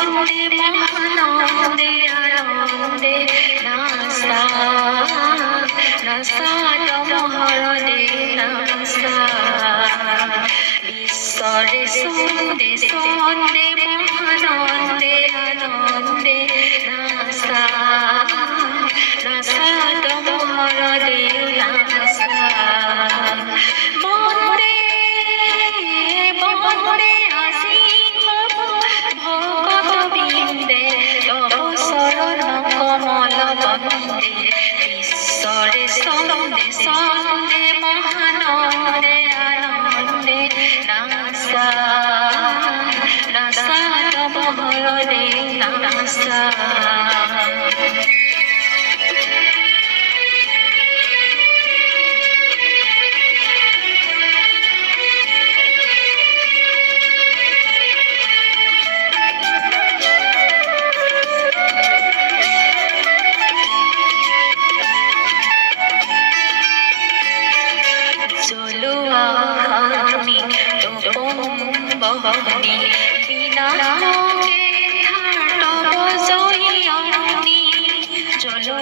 ছন্দে মহানন্দে আনন্দে NASA NASA তমহরদে NASA বিশ্বরে ছন্দে ছন্দে মহানন্দে আনন্দে নাসা নাসা তমহরদে নাসা বন্দে বন্দে আসি ভগত বৃন্দে তব শরণ কমল বন্দে ঈশ্বরে ছন্দে ছন্দে মহানন্দে আনন্দে নাসা নাসা তমহরদে নাসা চলো আমি তপম্বনি বিনা হোকে তব জয়নি চলো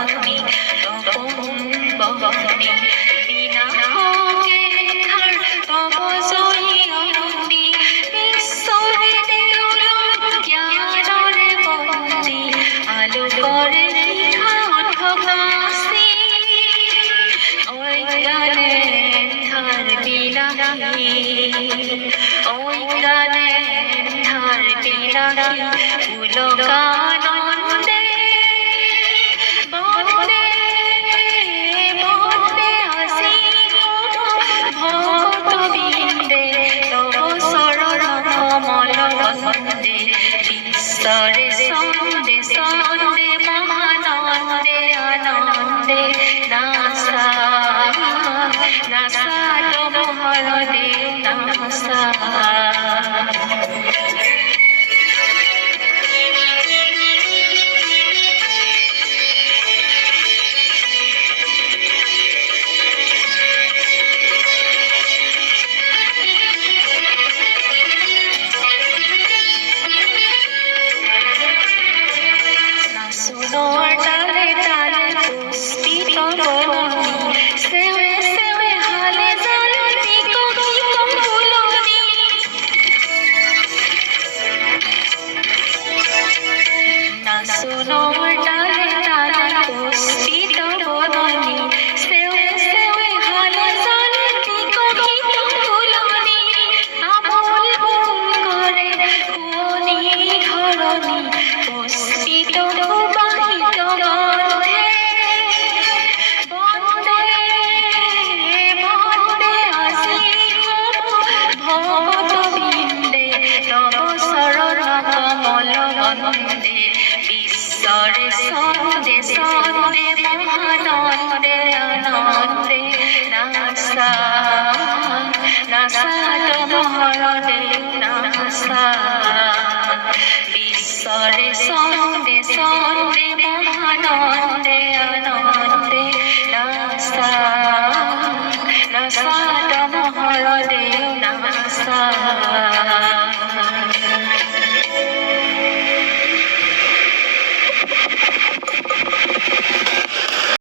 আমি তপম্বনি বিনা হোকে তব জয়নি বিশ্বরে দেউল জ্ঞানরে বন্দি আলো করে অথবাসি ওই গানে ধার বিলাহি ওই গানে ধার বিলাহি পুলকানন্দে বন্দে বন্দে আসি ভক্ত বৃন্দে তব শরণ কমল বন্দে ঈশ্বরে ছন্দে ছন্দে মহানন্দে আনন্দে নাসা নাসা তমহরদে নাসা সোনার ডালে ডালে পুষ্পিত বননি সেবে সেবে হালে জালে পিকো পিকো ফুলনি না সোনার ডালে ডালে পুষ্পিত বননি সেবে সেবে হালে জালে পিকো পিকো ফুলনি আমল ভুল করে কোনি ধরনি পুষ্পিত বন্দে ঈশ্বরে ছন্দে ছন্দে মহানন্দে আনন্দে নাসা নাসা তমহরদে নাসা ঈশ্বরে ছন্দে ছন্দে মহানন্দে আনন্দে নাসা নাসা তমহরদে